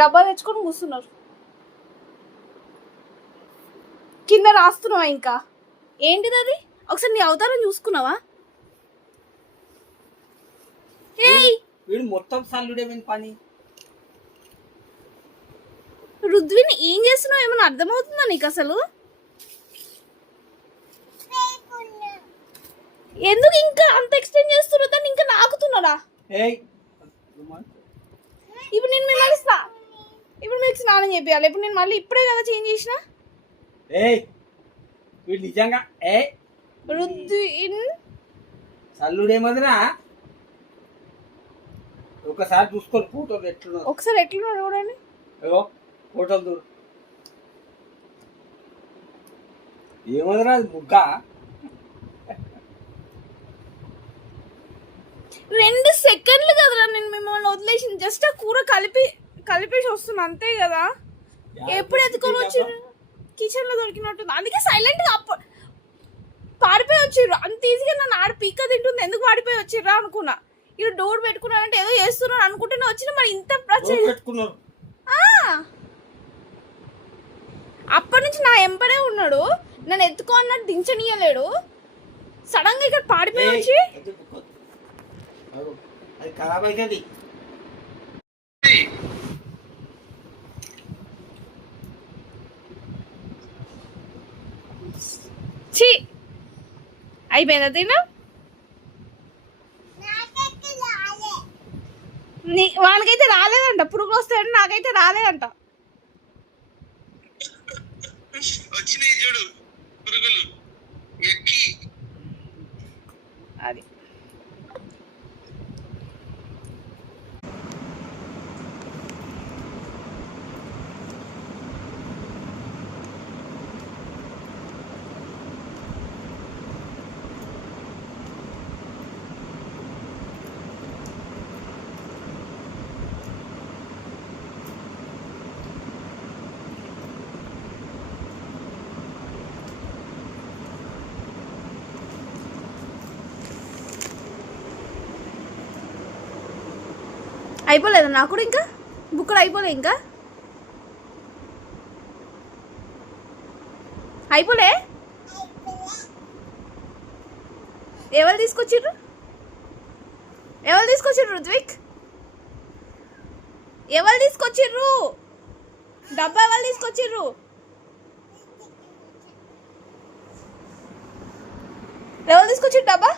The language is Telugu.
డబ్బా తెచ్చుకొని కూర్చున్నారు. కింద రాస్తున్నావా? ఇంకా ఏంటిది అది? ఒకసారి నీ అవతారం చూసుకున్నావా? వీడు మొత్తం సల్లుడేమైంది పని. రుద్విని ఏం చేస్తున్నావు? ఏమైనా అర్థమవుతుందా నీకు అసలు? ఎందుకు ఇంకా అంత ఎక్స్టెండ్ చేస్తున్నారు? దాన్ని ఇంకా నాకుతున్నారా? ఇప్పుడు నేను మిమ్మల్ని ఇప్పుడు మీకు స్నానం చేయాలి. ఇప్పుడు నేను మళ్ళీ ఇప్పుడే కదా చేంజ్ చేసిన. వీడు నిజంగా రుద్విన్ సల్లుడేమదిరా? ఒకసారి చూసుకొని ఫోటోలు ఎట్లున్నాడు. ఒకసారి ఎట్లున్నాడు చూడండి. ఫోటోలు చూడు. ఏమదిరా అది ముగ్గ? 2 సెకండ్లు కదరా నేను మిమ్మల్ని వదిలేసింది. జస్ట్ ఆ కూర కలిపేసి వస్తున్నా అంతే కదా. ఎప్పుడు ఎత్తుకొని వచ్చిర్రు? కిచెన్ లో దొరికినట్టుంది. అందుకే సైలెంట్ గా పారిపోయి వచ్చిర్రు. అంత ఈజీగా నన్ను ఆడ పీక తింటుంది. ఎందుకు పారిపోయి వచ్చిర్రా అనుకున్నా. ఇక డోర్ పెట్టుకున్నానంటే ఏదో చేస్తున్నాను అనుకుంటేనే వచ్చిన. మరి ఇంత పెట్టుకున్నారు. అప్పటి నుంచి నా ఎంపడే ఉన్నాడు. నన్ను ఎత్తుకో అన్నట్టు దించనీయలేడు. సడన్ గా ఇక్కడ పాడిపోయి వచ్చి అది ఖరాబ్ అవుతుంది. ఛీ అయిపోయిందా తిన్నా? వానికైతే రాలేదంట. పురుగులు వస్తాయని నాకైతే రాలేదంట. అది అయిపోలేదా? నాకు కూడా ఇంకా బుక్కులు అయిపోలే. ఇంకా అయిపోలే. ఎవరు తీసుకొచ్చిర్రు? రుద్విక్ ఎవరు తీసుకొచ్చిర్రు? డబ్బా ఎవరు తీసుకొచ్చిర్రు? ఎవరు తీసుకొచ్చిర్రు డబ్బా?